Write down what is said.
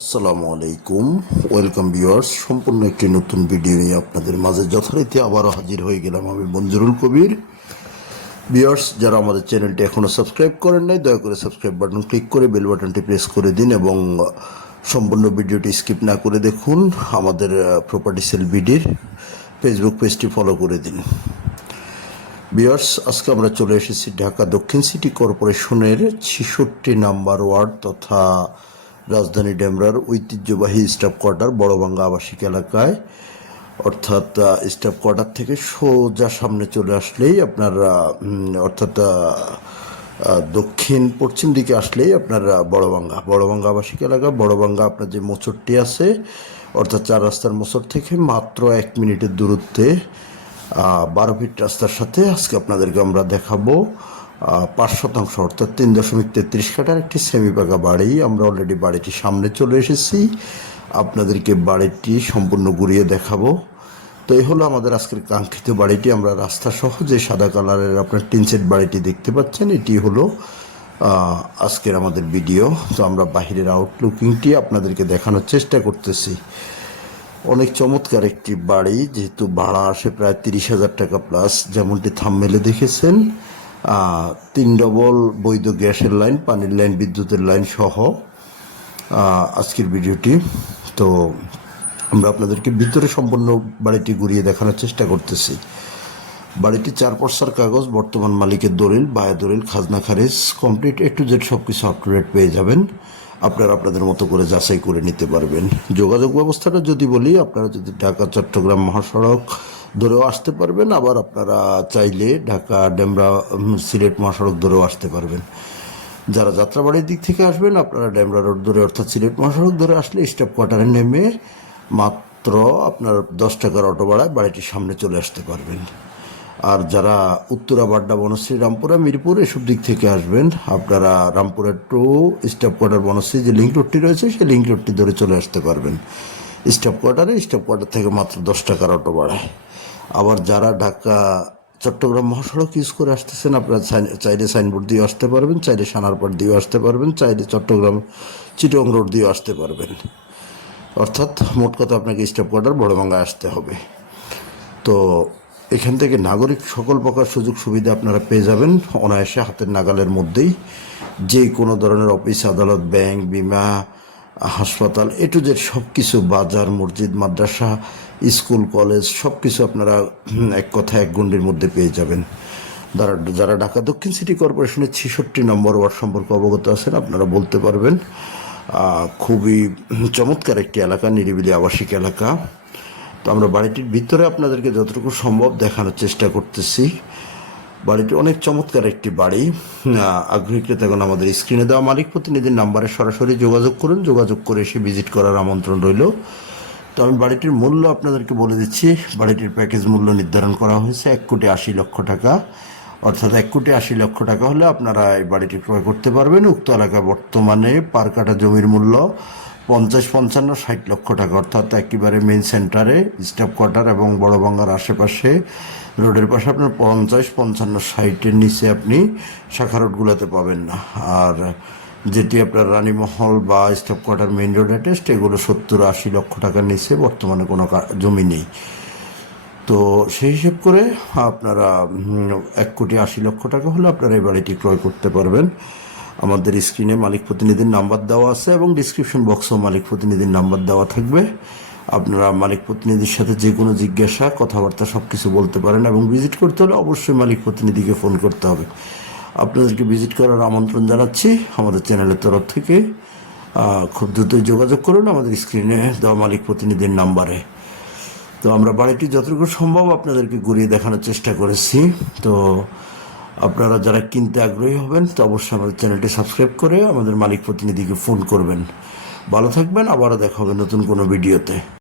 আসসালামু আলাইকুম, welcome viewers. সম্পূর্ণ একটি নতুন ভিডিও নিয়ে আপনাদের মাঝে যথারীতি আবারও হাজির হয়ে গেলাম আমি মঞ্জুরুল কবির। ভিউয়ার্স, যারা আমাদের চ্যানেলটি এখনও সাবস্ক্রাইব করেন নাই, দয়া করে সাবস্ক্রাইব বাটন ক্লিক করে বেল বাটনটি প্রেস করে দিন এবং সম্পূর্ণ ভিডিওটি স্কিপ না করে দেখুন। আমাদের প্রপার্টি সেল বিডির ফেসবুক পেজটি ফলো করে দিন। ভিউয়ার্স, আজকে আমরা চলে এসেছি ঢাকা দক্ষিণ সিটি কর্পোরেশনের 66 নাম্বার ওয়ার্ড তথা রাজধানী ডেমরার ঐতিহ্যবাহী স্টাফ কোয়ার্টার বড়ভাঙ্গা আবাসিক এলাকায়, অর্থাৎ স্টাফ কোয়ার্টার থেকে সোজা সামনে চলে আসলেই আপনার অর্থাৎ দক্ষিণ পশ্চিম দিকে আসলেই আপনার বড়ভাঙ্গা আবাসিক এলাকা। বড়ভাঙ্গা আপনার যে মোচরটি আছে, অর্থাৎ 4 রাস্তার মোচর থেকে মাত্র 1 মিনিটের দূরত্বে 12 ফিট রাস্তার সাথে আজকে আপনাদেরকে আমরা দেখাবো 5% অর্থাৎ 3.33 কাঠার একটি সেমি পাকা বাড়ি। আমরা অলরেডি বাড়িটির সামনে চলে এসেছি, আপনাদেরকে বাড়িটি সম্পূর্ণ ঘুরিয়ে দেখাবো। তো এই হলো আমাদের আজকের কাঙ্ক্ষিত বাড়িটি। আমরা রাস্তা সহ যে সাদা কালারের আপনার টিন সেট বাড়িটি দেখতে পাচ্ছেন, এটি হলো আজকের আমাদের ভিডিও। তো আমরা বাহিরের আউটলুকিংটি আপনাদেরকে দেখানোর চেষ্টা করতেছি। অনেক চমৎকার একটি বাড়ি, যেহেতু ভাড়া আসে প্রায় 30,000 টাকা প্লাস, যেমনটি থাম্বনেলে দেখেছেন। 3 ডবল বৈধ গ্যাসের লাইন, পানির লাইন, বিদ্যুতের লাইন সহ আজকের ভিডিওটি। তো আমরা আপনাদেরকে ভিতরে সম্পূর্ণ বাড়িটি ঘুরিয়ে দেখানোর চেষ্টা করতেছি। বাড়িটি 4 পর্সার কাগজ, বর্তমান মালিকের দলিল, বায়া দলিল, খাজনা খারিজ কমপ্লিট, A to Z সব কিছু আপ টু ডেট পেয়ে যাবেন। আপনারা আপনাদের মতো করে যাচাই করে নিতে পারবেন। যোগাযোগ ব্যবস্থাটা যদি বলি, আপনারা যদি ঢাকা চট্টগ্রাম মহাসড়ক ধরেও আসতে পারবেন, আবার আপনারা চাইলে ঢাকা ডেমরা সিলেট মহাসড়ক ধরেও আসতে পারবেন। যারা যাত্রাবাড়ির দিক থেকে আসবেন, আপনারা ডেমরা রোড ধরে অর্থাৎ সিলেট মহাসড়ক ধরে আসলে স্টাফ কোয়ার্টারে নেমে মাত্র আপনার 10 টাকার অটো ভাড়ায় বাড়িটির সামনে চলে আসতে পারবেন। আর যারা উত্তরা, বাড্ডা, বনশ্রী, রামপুরা, মিরপুর এসব দিক থেকে আসবেন, আপনারা Rampura to staff quarter Banasree যে লিঙ্ক রোডটি রয়েছে, সেই লিঙ্ক রোডটি ধরে চলে আসতে পারবেন স্টাফ কোয়ার্টার থেকে মাত্র 10 টাকার অটো ভাড়ায়। আবার যারা ঢাকা চট্টগ্রাম মহাসড়ক ইউজ করে আসতেছেন, আপনারা চাইলে সাইনবোর্ড দিয়ে আসতে পারবেন, চাইলে সানারপাট দিয়েও আসতে পারবেন, চাইলে চট্টগ্রাম চিটং রোড দিয়েও আসতে পারবেন। অর্থাৎ মোট কথা আপনাকে স্টাফ কোয়ার্টার বড়ভাঙ্গায় আসতে হবে। তো এখান থেকে নাগরিক সকল প্রকার সুযোগ সুবিধা আপনারা পেয়ে যাবেন অনায়াসে হাতের নাগালের মধ্যেই। যে কোনো ধরনের অফিস, আদালত, ব্যাংক, বিমা, হাসপাতাল, A to Z সব কিছু, বাজার, মসজিদ, মাদ্রাসা, স্কুল, কলেজ সব কিছু আপনারা এক কথায় এক গণ্ডির মধ্যে পেয়ে যাবেন। যারা ঢাকা দক্ষিণ সিটি কর্পোরেশনের 66 নম্বর ওয়ার্ড সম্পর্কে অবগত আছেন, আপনারা বলতে পারবেন খুবই চমৎকার একটি এলাকা, নিরিবিলি আবাসিক এলাকা। তো আমরা বাড়িটির ভিতরে আপনাদেরকে যতটুকু সম্ভব দেখানোর চেষ্টা করতেছি। বাড়িটি অনেক চমৎকার একটি বাড়ি। আগ্রহী ক্রেতাগণ আমাদের স্ক্রিনে দেওয়া মালিক প্রতিনিধির নাম্বারে সরাসরি যোগাযোগ করুন, যোগাযোগ করে এসে ভিজিট করার আমন্ত্রণ রইল। তো আমি বাড়িটির মূল্য আপনাদেরকে বলে দিচ্ছি। বাড়িটির প্যাকেজ মূল্য নির্ধারণ করা হয়েছে 1,80,00,000 টাকা, অর্থাৎ 1,80,00,000 টাকা হলে আপনারা এই বাড়িটি ক্রয় করতে পারবেন। উক্ত এলাকায় বর্তমানে পার কাঠা জমির মূল্য 50, 55, 60 লক্ষ টাকা, অর্থাৎ একেবারে মেইন সেন্টারে স্টাফ কোয়ার্টার এবং বড়ভাঙ্গার আশেপাশে রোডের পাশে আপনার 50, 55, 60-এর নিচে আপনি শাখা রোডগুলোতে পাবেন না। আর যেটি আপনার রানীমহল বা staff quarter main road attest, এগুলো 70, 80 লক্ষ টাকার নিচে বর্তমানে কোনো জমি নেই। তো সেই হিসেব করে আপনারা 1,80,00,000 টাকা হলে আপনারা এই বাড়িটি ক্রয় করতে পারবেন। আমাদের স্ক্রিনে মালিক প্রতিনিধির নাম্বার দেওয়া আছে এবং ডিসক্রিপশন বক্সেও মালিক প্রতিনিধির নাম্বার দেওয়া থাকবে। আপনারা মালিক প্রতিনিধির সাথে যে কোনো জিজ্ঞাসা, কথাবার্তা সব কিছু বলতে পারেন এবং ভিজিট করতে হলে অবশ্যই মালিক প্রতিনিধিকে ফোন করতে হবে। আপনাদেরকে ভিজিট করার আমন্ত্রণ জানাচ্ছি আমাদের চ্যানেলের তরফ থেকে। খুব দ্রুতই যোগাযোগ করুন আমাদের স্ক্রিনে দেওয়া মালিক প্রতিনিধির নাম্বারে। তো আমরা বাড়িটি যতটুকু সম্ভব আপনাদেরকে ঘুরিয়ে দেখানোর চেষ্টা করেছি। তো আপনারা যারা কিনতে আগ্রহী হবেন, তো অবশ্যই আমাদের চ্যানেলটি সাবস্ক্রাইব করে আমাদের মালিক প্রতিনিধিকে ফোন করবেন। ভালো থাকবেন, আবারও দেখা হবে নতুন কোনো ভিডিওতে।